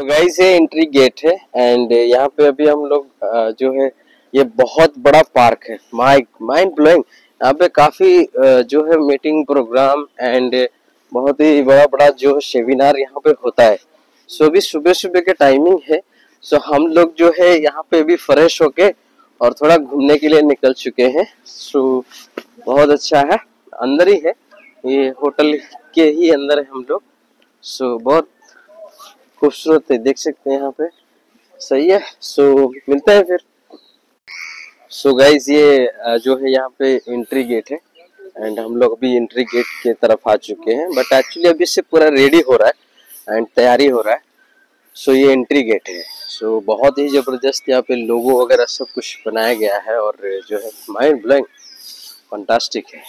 तो गाइस ये entry gate है एंड यहाँ पे अभी हम लोग जो है ये बहुत बड़ा पार्क है। Mind blowing. यहाँ पे काफी जो है मीटिंग प्रोग्राम एंड बहुत ही बड़ा बड़ा जो सेमिनार यहाँ पे होता है। सो अभी सुबह सुबह के टाइमिंग है। सो हम लोग जो है यहाँ पे अभी फ्रेश होके और थोड़ा घूमने के लिए निकल चुके हैं। सो बहुत अच्छा है, अंदर ही है, ये होटल के ही अंदर है हम लोग। सो बहुत खूबसूरत है, देख सकते हैं यहाँ पे। सही है। सो मिलते हैं फिर। सो गाइज ये जो है यहाँ पे एंट्री गेट है एंड हम लोग अभी एंट्री गेट के तरफ आ चुके हैं, बट एक्चुअली अभी से पूरा रेडी हो रहा है एंड तैयारी हो रहा है। सो ये एंट्री गेट है। सो बहुत ही जबरदस्त यहाँ पे लोगो वगैरह सब कुछ बनाया गया है और जो है माइंड ब्लोइंग, फंटास्टिक है।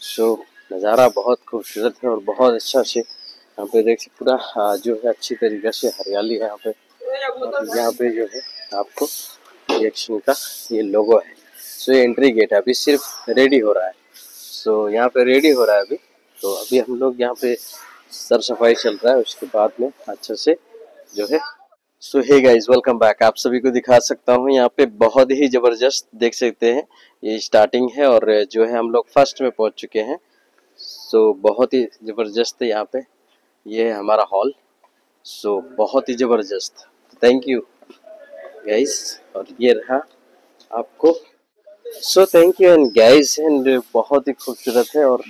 सो नज़ारा बहुत खूबसूरत है और बहुत अच्छा से यहाँ पे देख सकते पूरा जो है अच्छी तरीके से हरियाली है यहाँ पे। और यहाँ पे जो है आपको रिएक्शन का ये लोगो है। सो ये एंट्री गेट है, अभी सिर्फ रेडी हो रहा है। सो यहाँ पे रेडी हो रहा है अभी। तो अभी हम लोग यहाँ पे सर सफाई चल रहा है, उसके बाद में अच्छे से जो है। सो हे गाइस, वेलकम बैक। आप सभी को दिखा सकता हूँ यहाँ पे बहुत ही जबरदस्त, देख सकते हैं ये स्टार्टिंग है और जो है हम लोग फर्स्ट में पहुँच चुके हैं। सो बहुत ही जबरदस्त है यहाँ पे, ये है हमारा हॉल। सो बहुत ही जबरदस्त, थैंक यू गाइस। और ये रहा आपको। सो thank you and guys, and बहुत ही खूबसूरत है और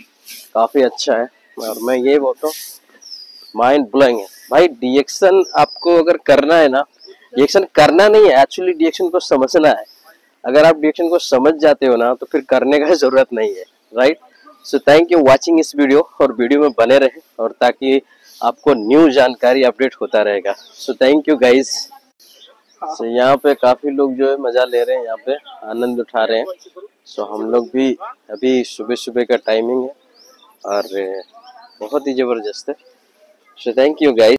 काफ़ी अच्छा है। और मैं ये बोलता हूँ माइंड ब्लोइंग है भाई। रिएक्शन आपको अगर करना है ना, रिएक्शन करना नहीं है एक्चुअली, रिएक्शन को समझना है। अगर आप रिएक्शन को समझ जाते हो ना तो फिर करने का जरूरत नहीं है, right. So thank you watching इस वीडियो, और वीडियो में बने रहे और ताकि आपको न्यू जानकारी अपडेट होता रहेगा। So thank you guys. So यहाँ पे काफी लोग जो है मजा ले रहे हैं, यहाँ पे आनंद उठा रहे हैं। सो हम लोग भी अभी सुबह सुबह का टाइमिंग है और बहुत ही जबरदस्त है। सो thank you guys.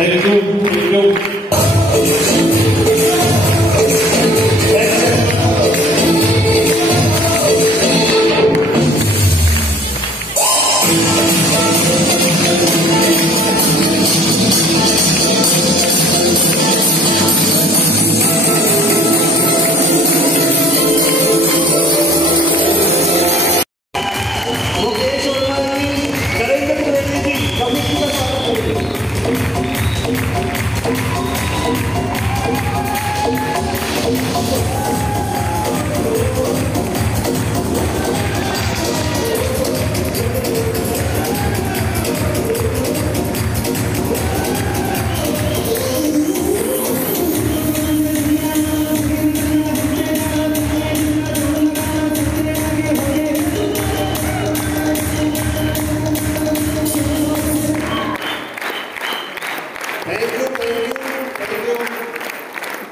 Thank you. Thank you.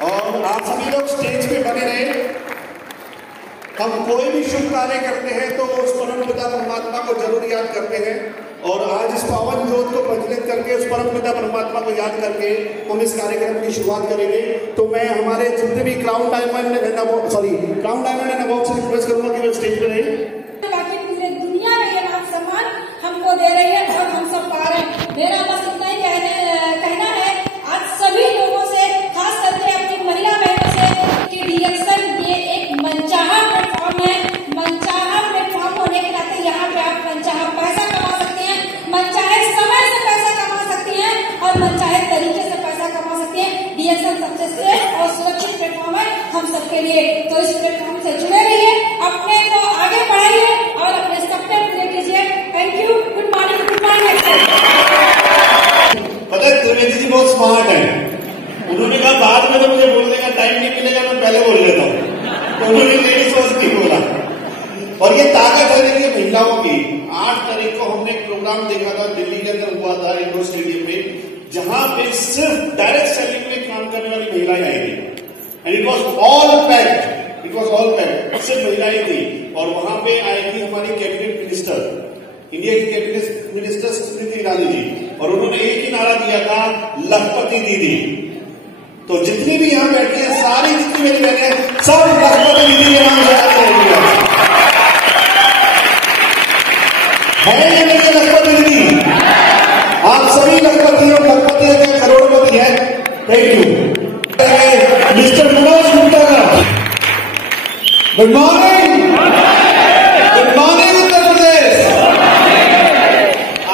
और आप सभी लोग स्टेज पे बने रहे। हम कोई भी शुभ कार्य करते हैं तो उस परम पिता परमात्मा को जरूर याद करते हैं, और आज इस पावन ज्योत को प्रज्वलित करके उस परम पिता परमात्मा को याद करके हम इस कार्यक्रम की शुरुआत करेंगे। तो मैं हमारे जितने भी क्राउन डायमंड एंड अवार्ड से रिक्वेस्ट करूंगा कि वो स्टेज पे रहे। बाकी पूरे दुनिया में ये मान सम्मान हमको दे रही है और हम सब पा रहे हैं। मेरा बस इतना ही कहना है आज सभी लोगों से, खास करके अपनी महिला बहनों से, कि रिएक्शन ये एक मनचाहा प्लेटफॉर्म है। मनचाहा प्लेटफॉर्म होने के नाते यहाँ पे आप मनचाहा पैसा कमा सकते हैं, मनचाहे समय से पैसा कमा सकते हैं और मनचाहे तरीके से पैसा कमा सकते हैं। रिएक्शन सबसे सेफ और सुरक्षित प्लेटफॉर्म है हम सबके लिए। तो इस प्लेटफॉर्म से जुड़े रहिए, अपने को आगे बढ़ाइए और अपने सपने पूरे कीजिए। Thank you. Good morning. Good morning. पता है त्रिवेदी जी बहुत स्मार्ट है। उन्होंने कहा बाद में तो मुझे बोलने का टाइम नहीं मिलेगा, मैं पहले बोल लेता हूँ। तो उन्होंने मेरी सोच नहीं बोला, और ये ताकत है देखिए महिलाओं की। 8 तारीख को हमने एक प्रोग्राम देखा था, दिल्ली के अंदर हुआ था इंडोर स्टेडियम में, जहां पे सिर्फ डायरेक्ट सेलिंग में काम करने वाली महिलाएं आई थी, and it was all packed. It was all packed, सिर्फ महिलाएं थी। और वहां पे आई थी हमारी कैबिनेट मिनिस्टर, इंडिया की कैबिनेट मिनिस्टर स्मृति ईरानी जी, और उन्होंने एक ही नारा दिया था, लखपति दीदी। तो जितनी भी यहाँ बैठी है, सारी जितनी मेरी बहनें, सब लखपति दीदी के नाम से है ये मेरे लखपति दीदी। आप सभी लखपति और लखपति के करोड़पति हैं। Thank you. Mister Manoj Gupta का good morning. Good morning Uttar Pradesh.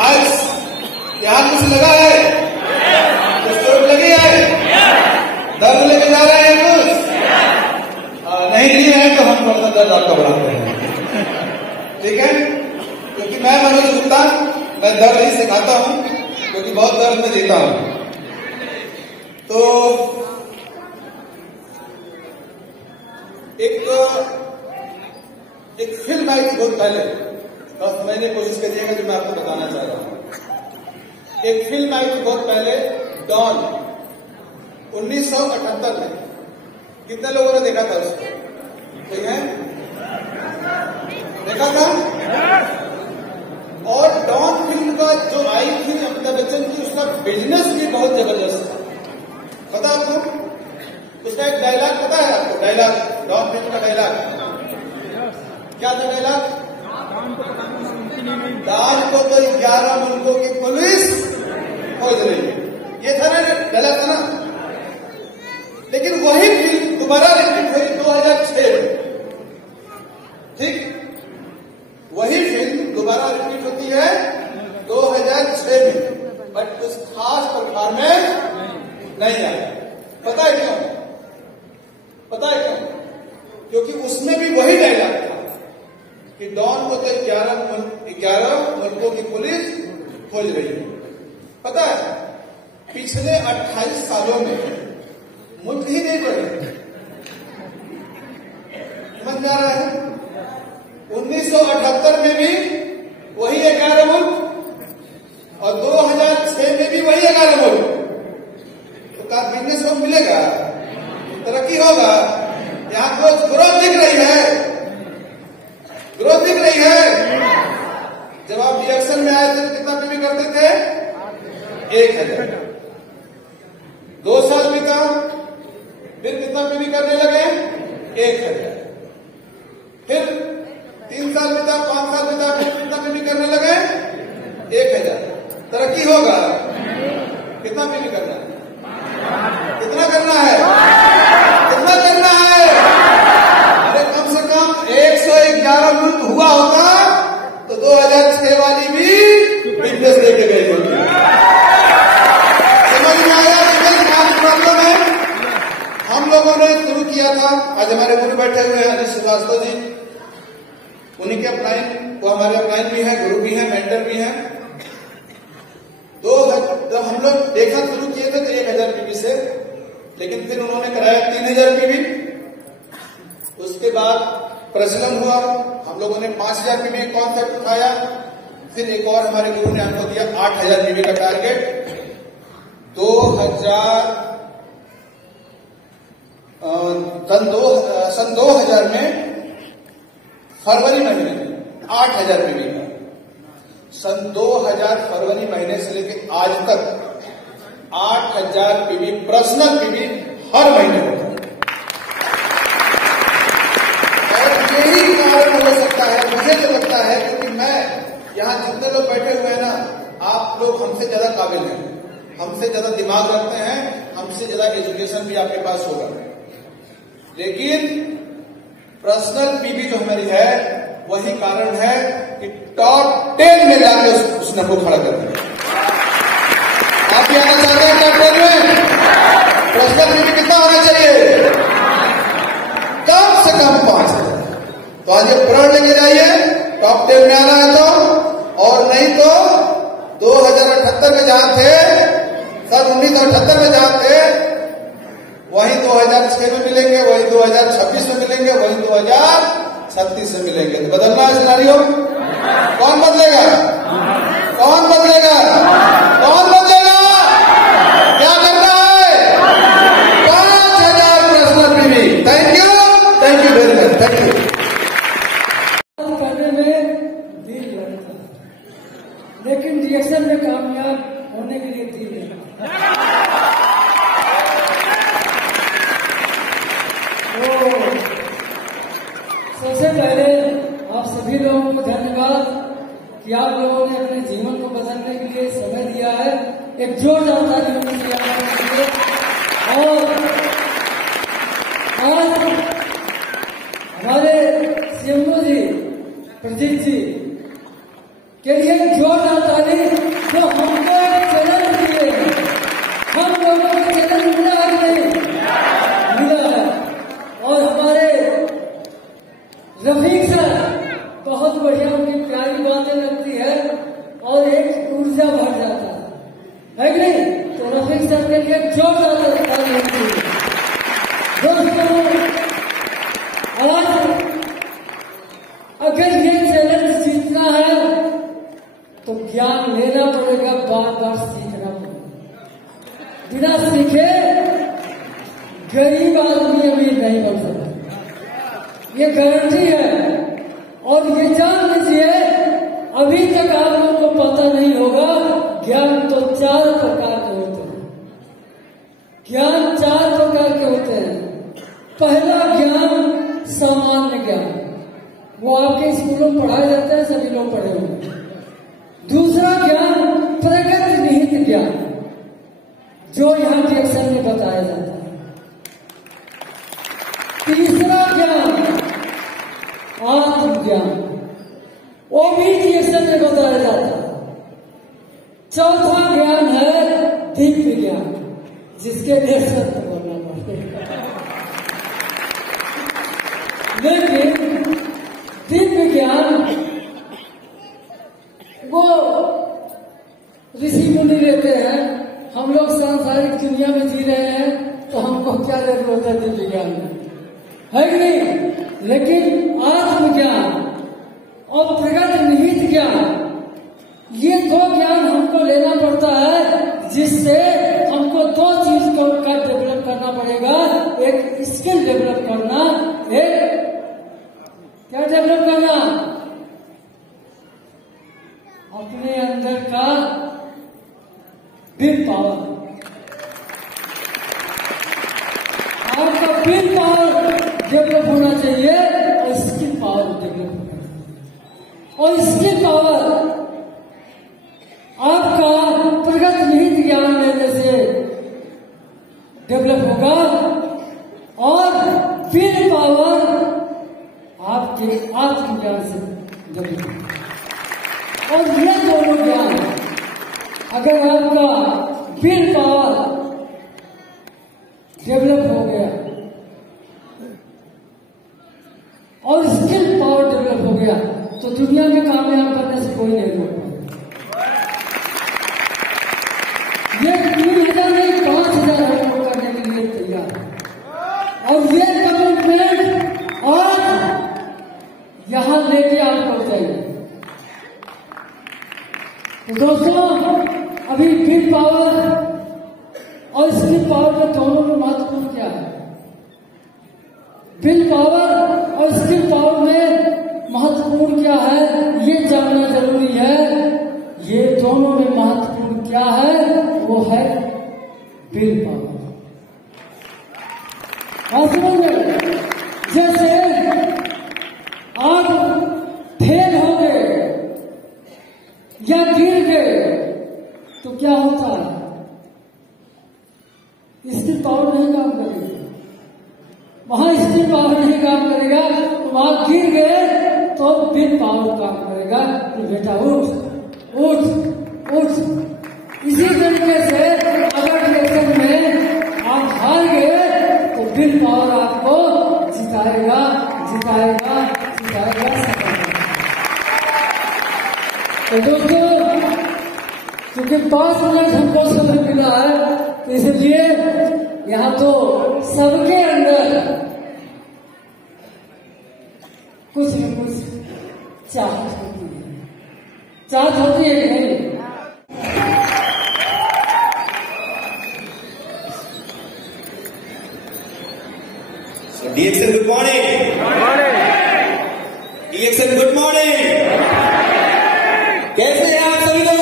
आज यहाँ कुछ लगा है, कुछ चोट लगी है, दर्द लेके जा रहे हैं कुछ नहीं लिए हैं, तो हम थोड़ा सा दर्द आपका बढ़ाते हैं, ठीक है? क्योंकि मैं मनोज गुप्ता, मैं दर्द ही सिखाता हूँ, क्योंकि बहुत दर्द में देता हूँ। तो एक फिल्म आई थी बहुत पहले, बस मैंने कोशिश करिएगा जो मैं आपको बताना चाह रहा हूँ। एक फिल्म आई थी बहुत पहले, डॉन, 1978 में। कितने लोगों ने देखा था उसको? कोई है? देखा था? और डॉन फिल्म का जो आई थी अमिताभ बच्चन की, उसका बिजनेस भी बहुत जबरदस्त था। पता आपको? उसका एक डायलॉग पता है आपको? डायलॉग, डॉन फिल्म का डायलॉग क्या था? डायलॉग, दान को तो 11 मुल्कों की पुलिस खोज रही है। ये था ना डायलॉग, था ना? लेकिन वही फिल्म दोबारा रिपीट हुई 2006 में, ठीक? वही फिल्म दोबारा रिपीट होती है 2006 में, बट उस खास परफॉर्मेंस नहीं आया। पता है क्यों? पता है क्यों? क्योंकि उसमें भी वही डायलॉग था कि डॉन को तो 11 मुल्कों की पुलिस खोज रही है। पता है, पिछले 28 सालों में मुल्क ही नहीं बढ़े। समझ में आ रहा है? 1978 में भी वही 11 मुल्क और 2006 में भी वही 11 मुल्क। तो क्या बिजनेस को मिलेगा? तरक्की होगा? यहाँ ग्रोथ दिख रही है, ग्रोथ दिख रही है। जब आप रिएक्शन में आए थे कितना पे भी करते थे? 1000। 2 साल बीता, फिर कितना पीवी करने लगे? 1000। फिर 3 साल बीता, 5 साल बीता, फिर कितना पीवी करने लगे? 1000। तरक्की होगा? कितना पीवी करना है? कितना करना है? कितना करना है? अरे कम से कम 111 मुल्क हुआ होता तो 2006 वाली भी बिजनेस लेके गई होगी। समझ में आया? प्रॉब्लम है। हम लोगों ने शुरू किया था, आज हमारे गुरु बैठे हुए हैं अनिल श्रीवास्तव जी, उन्हीं के अपलाइन, वो हमारे अपलाइन भी हैं, गुरु भी हैं, मेंटर भी हैं। जब हम लोग देखना शुरू किए थे तो 1000 पीवी से, लेकिन फिर उन्होंने कराया 3000 पीवी। उसके बाद प्रचलन हुआ, हम लोगों ने 5000 पीवी कॉन्सेप्ट उठाया। फिर एक और हमारे गुरु ने हमको दिया 8000 पीवी का टारगेट। सन 2000 में फरवरी महीने में 8000 पीवी का, सन 2000 फरवरी महीने से लेकर आज तक 8000 पीवी, पर्सनल पीवी हर महीने होता है। और यही कारण हो सकता है, मुझे तो लगता है, क्योंकि मैं यहाँ जितने लोग बैठे हुए हैं ना, आप लोग हमसे ज्यादा काबिल हैं, हमसे ज्यादा दिमाग रखते हैं, हमसे ज्यादा एजुकेशन भी आपके पास होगा, लेकिन पर्सनल पीवी जो हमारी है वही कारण है कि टॉप 10 में जाके उस नंबर को खड़ा कर दिया। आप भी आना चाहते हैं टॉप 10 में? पर्सनल पीवी कितना होना चाहिए? कम से कम 5। तो आज ये प्रण लेके जाइए, टॉप 10 में आना है तो, और नहीं तो 2078 में जहां थे, सन 1978 में जहां थे, वही 2006 में मिलेंगे, वही 2026 में मिलेंगे, वही 2036 में मिलेंगे। तो बदलना है सिनेरियो? कौन बदलेगा? कौन बदलेगा? कौन बदलेगा? क्या करना है? 5000 personal PV. Thank you very much, thank you. करने में दिल लगता है, लेकिन रिएक्शन में कामयाब होने के लिए दिल लगता सबसे पहले आप सभी लोगों को धन्यवाद कि आप लोगों ने अपने जीवन को बदलने के लिए समय दिया है। एक जोरदार ताली होनी चाहिए। और आज हमारे सीएमओ जी प्रदीप जी के लिए एक जोरदार ताली, जो हमको एक चैलेंज दिए, हम लोगों को चैलेंज मिला है नहीं मिला है। और हमारे रफीक सर, बहुत बढ़िया, उनकी प्यारी बातें लगती है और एक ऊर्जा भर जाता है कि नहीं? तो रफीक सर के लिए जोरदार ताली होती है। दोस्तों, आज अगर ये चैलेंज जीतना है तो ज्ञान लेना पड़ेगा, बार बार सीखना पड़ेगा। बिना सीखे गरीब आदमी अमीर नहीं बन सकता, ये गारंटी है। और ये जान लीजिए, अभी तक आप लोगों को पता नहीं होगा, ज्ञान तो 4 प्रकार के होते हैं। ज्ञान 4 प्रकार के होते हैं। पहला ज्ञान सामान्य ज्ञान, वो आपके स्कूलों में पढ़ाया जाता है, सभी लोग पढ़े हुए। दूसरा ज्ञान प्रगति निहित ज्ञान, जो यहाँ के अक्षर में बताया जाता है। तीसरा ज्ञान आत्मज्ञान, वो भी अक्षर में बताया जाता है। चौथा ज्ञान है दिव्य ज्ञान, जिसके लिए सत्य बोलना पड़ेगा। लेकिन दिव्य ज्ञान वो ऋषि मुनि लेते हैं, हम लोग सांसारिक दुनिया में जी रहे हैं, तो हमको क्या जरूरत है दिव्य ज्ञान है कि नहीं? लेकिन आत्मज्ञान और प्रगति निहित ज्ञान, ये 2 ज्ञान हमको लेना पड़ता है, जिससे हमको 2 चीज को डेवलप करना पड़ेगा। एक स्किल डेवलप करना, एक क्या डेवलप करना? अपने अंदर का विल पावर। डेवलप होना चाहिए और स्किल पावर डेवलप होना चाहिए। और स्किल पावर आपका प्रगत निहित ज्ञान लेने से डेवलप होगा और विल पावर आपके आत्मज्ञान से डेवलप होगा। और ये दोनों ज्ञान अगर आपका विल पावर डेवलप हो गया और स्किल पावर डेवलप हो गया तो दुनिया में कामयाब करने से कोई नहीं रोक पाएगा। ये 3000 नहीं 5000 हम करने के लिए तैयार है और ये कमिटमेंट और यहां लेके आपको चाहिए। तो दोस्तों अभी विल पावर और स्किल पावर के दोनों में महत्वपूर्ण क्या है? विल पावर और स्किल पावर में महत्वपूर्ण क्या है ये जानना जरूरी है। ये दोनों में महत्वपूर्ण क्या है वो है विल पावर। वास्तव में जैसे आप फेल हो गए या गिर गए तो क्या होता है? स्किल पावर नहीं काम करेगा, वहां स्किल पावर नहीं काम करेगा, वहां गिर गए तो विल पावर काम करेगा। तो बेटा उठ उठ उठ। इसी तरीके से अगर इलेक्शन में आप हार गए तो विल पावर आपको जिताएगा जिताएगा जिताएगा। तो दोस्तों क्योंकि 5 मिनट हमको समय मिला है तो इसलिए यहाँ तो सबके अंदर कुछ न कुछ चाहत होती है। चाहत होती है कि नहीं? DXN good morning. DXN good morning. कैसे हैं आप सभी लोग?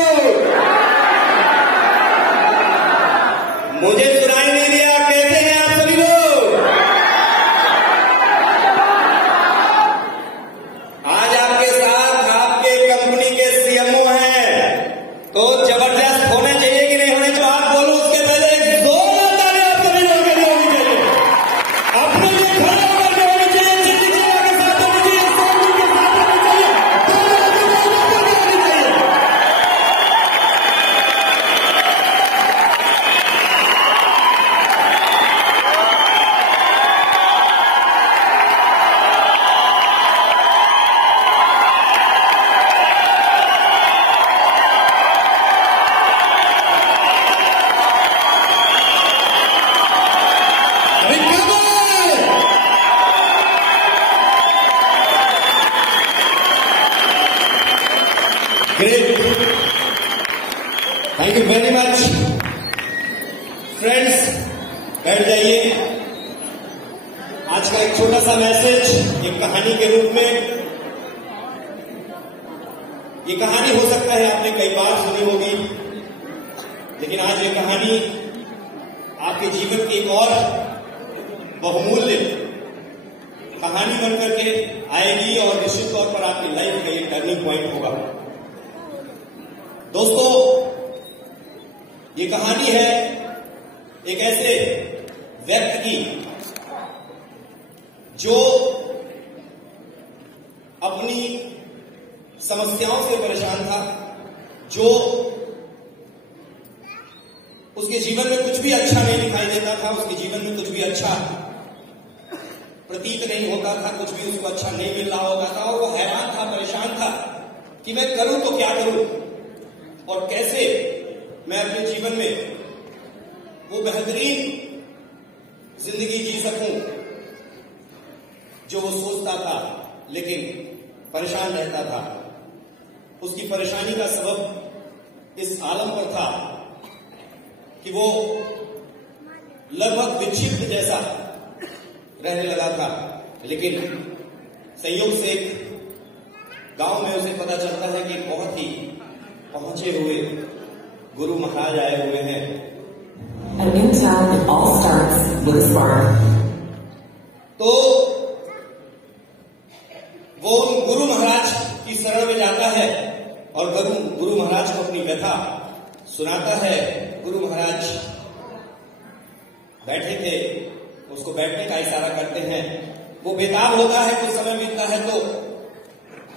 मुझे सुनाई नहीं दिया। कैसे हैं आप सभी लोग? आज आपके साथ आपके कंपनी के सीएमओ हैं तो जबरदस्त होने चाहिए कि नहीं होने? जो आप बोलो उसके पहले एक जोरदार ताली आप सभी लोगों के लिए होनी चाहिए। अपने लिए खड़ा होकर होनी चाहिए। जिंदगी के साथ होनी चाहिए, फैमिली के साथ होनी चाहिए, होनी चाहिए। Great. Thank you very much. Friends, बैठ जाइए। आज का एक छोटा सा मैसेज एक कहानी के रूप में। ये कहानी हो सकता है आपने कई बार सुनी होगी, लेकिन आज ये कहानी आपके जीवन की एक और बहुमूल्य कहानी बनकर के आएगी और निश्चित तौर पर आपकी लाइफ का एक टर्निंग पॉइंट होगा। दोस्तों, ये कहानी है एक ऐसे व्यक्ति की जो अपनी समस्याओं से परेशान था, जो उसके जीवन में कुछ भी अच्छा नहीं दिखाई देता था, उसके जीवन में कुछ भी अच्छा प्रतीत नहीं होता था, कुछ भी उसको अच्छा नहीं मिल रहा होता था और वो हैरान था, परेशान था कि मैं करूं तो क्या करूं और कैसे मैं अपने जीवन में वो बेहतरीन जिंदगी जी सकूं जो वो सोचता था, लेकिन परेशान रहता था। उसकी परेशानी का सबब इस आलम पर था कि वो लगभग विक्षिप्त जैसा रहने लगा था। लेकिन संयोग से एक गांव में उसे पता चलता है कि बहुत ही पहुंचे हुए गुरु महाराज आए हुए हैं। A new town that all starts with a spark. तो वो गुरु महाराज की शरण में जाता है और गुरु महाराज को अपनी व्यथा सुनाता है। गुरु महाराज बैठे थे, उसको बैठने का इशारा करते हैं। वो बेताब होता है, कुछ समय बीतता है तो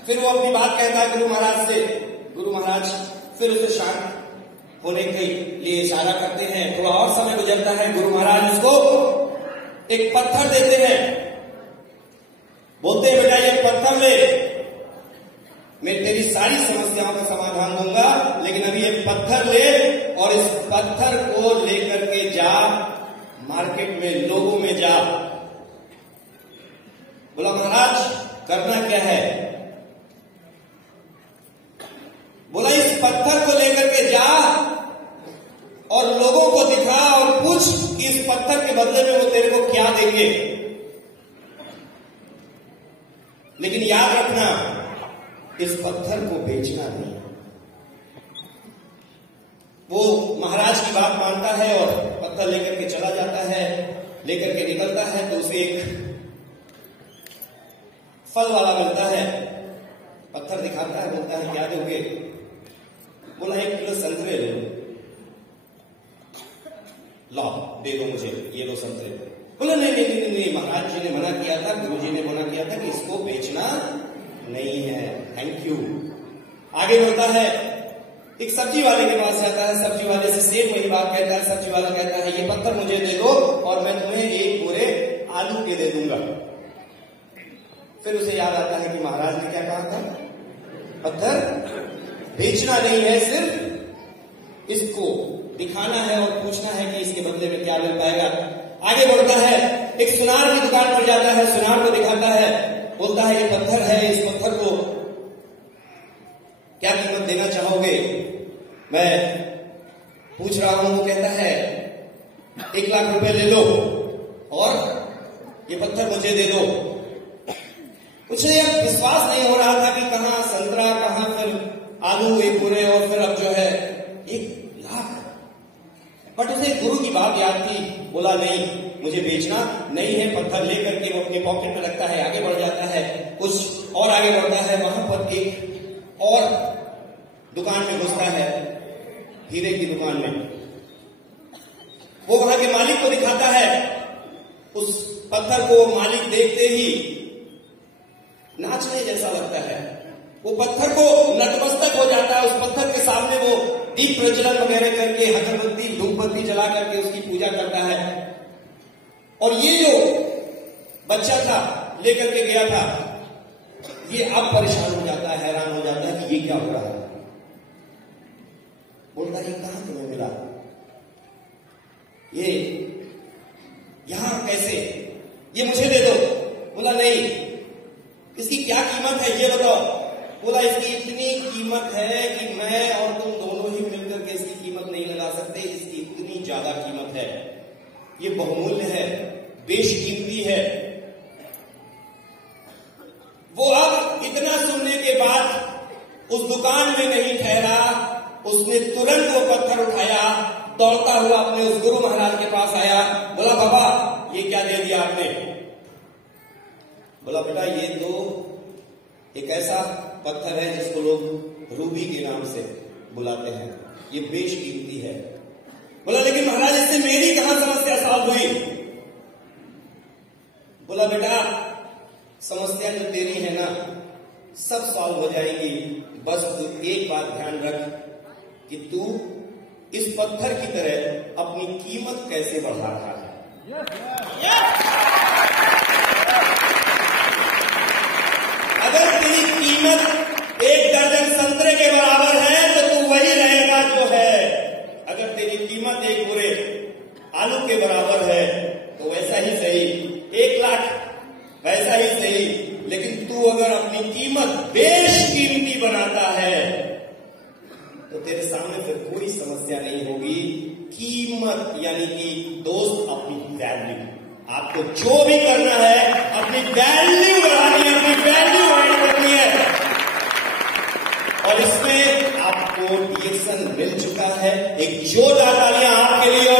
फिर वो अपनी बात कहता है गुरु महाराज से। गुरु महाराज फिर उसे शांत होने के लिए इशारा करते हैं। थोड़ा और समय गुजरता है, गुरु महाराज उसको एक पत्थर देते हैं। बोलते हैं बेटा ये पत्थर ले, मैं तेरी सारी समस्याओं का समाधान दूंगा, लेकिन अभी ये पत्थर ले और इस पत्थर को लेकर के जा मार्केट में, लोगों में जा। बोला महाराज करना क्या है? बोला इस पत्थर को लेकर के जा और लोगों को दिखा और पूछ कि इस पत्थर के बदले में वो तेरे को क्या देंगे। लेकिन याद रखना इस पत्थर को बेचना नहीं। वो महाराज की बात मानता है और पत्थर लेकर के चला जाता है। लेकर के निकलता है तो उसे एक फल वाला मिलता है, पत्थर दिखाता है, बोलता है क्या दोगे? बोला 1 किलो संतरे ले लो। लो दे दो मुझे, ये लो संतरे। बोला नहीं नहीं नहीं नहीं, महाराज जी ने मना किया था, गुरु जी ने मना किया था कि इसको बेचना नहीं है, थैंक यू। आगे बढ़ता है, एक सब्जी वाले के पास जाता है, सब्जी वाले से सेम वही बात कहता है। सब्जी वाला कहता है ये पत्थर मुझे दे दो और मैं तुम्हें 1 बोरे आलू के दे दूंगा। फिर उसे याद आता है कि महाराज ने क्या कहा था, पत्थर बेचना नहीं है, सिर्फ इसको दिखाना है और पूछना है कि इसके बदले में क्या मिल पाएगा। आगे बढ़ता है, एक सुनार की दुकान पर जाता है, सुनार को दिखाता है, बोलता है ये पत्थर है, इस पत्थर को क्या कीमत देना चाहोगे? मैं पूछ रहा हूं। वो कहता है 1 लाख रुपए ले लो और ये पत्थर मुझे दे दो। मुझे अब विश्वास नहीं हो रहा था कि कहां संतरा, कहां फिर आलू 1 बोरे और फिर अब जो है 1 लाख। बट उसे गुरु की बात याद थी। बोला नहीं, मुझे बेचना नहीं है। पत्थर लेकर के वो अपने पॉकेट में रखता है, आगे बढ़ जाता है। कुछ और आगे बढ़ता है, वहां पर एक और दुकान में घुसता है, हीरे की दुकान में। वो वहां के मालिक को दिखाता है। उस पत्थर को मालिक देखते ही नाचने जैसा लगता है। वो पत्थर को नतमस्तक हो जाता है। उस पत्थर के सामने वो दीप प्रज्वलन वगैरह करके, अगरबत्ती धूपबत्ती जला करके उसकी पूजा करता है। और ये जो बच्चा था लेकर के गया था, ये अब परेशान हो जाता है, हैरान हो जाता है कि ये क्या हो रहा है। बोलता है कहां तुम्हें मिला ये, यहां कैसे, ये मुझे दे दो। बोला नहीं, इसकी क्या कीमत है ये बताओ। बोला इसकी इतनी कीमत है कि मैं और तुम दोनों ही मिलकर के इसकी कीमत नहीं लगा सकते, इसकी इतनी ज्यादा कीमत है, ये बहुमूल्य है, बेशकीमती है। वो अब इतना सुनने के बाद उस दुकान में नहीं ठहरा, उसने तुरंत वो पत्थर उठाया, दौड़ता हुआ अपने उस गुरु महाराज के पास आया। बोला बाबा ये क्या दे दिया आपने? बोला बेटा ये तो एक ऐसा पत्थर है जिसको लोग रूबी के नाम से बुलाते हैं, ये बेशकीमती है। बोला लेकिन महाराज इससे मेरी कहां समस्या सॉल्व हुई? बोला बेटा समस्या जो तेरी है ना सब सॉल्व हो जाएगी, बस तू एक बात ध्यान रख कि तू इस पत्थर की तरह अपनी कीमत कैसे बढ़ा रहा है। अगर तेरी कीमत 1 दर्जन संतरे के बराबर है तो तू वही रहेगा जो है। अगर तेरी कीमत 1 बोरे आलू के बराबर है तो वैसा ही सही, 1 लाख वैसा ही सही। लेकिन तू अगर अपनी कीमत बेशकीमती बनाता है तो तेरे सामने फिर कोई समस्या नहीं होगी। कीमत यानी कि दोस्त अपनी वैल्यू, आपको जो भी करना है अपनी वैल्यू बढ़ानी है, अपनी वैल्यू बढ़ानी करनी है। और इसमें आपको रिएक्शन मिल चुका है। एक जोरदार तालियां आपके लिए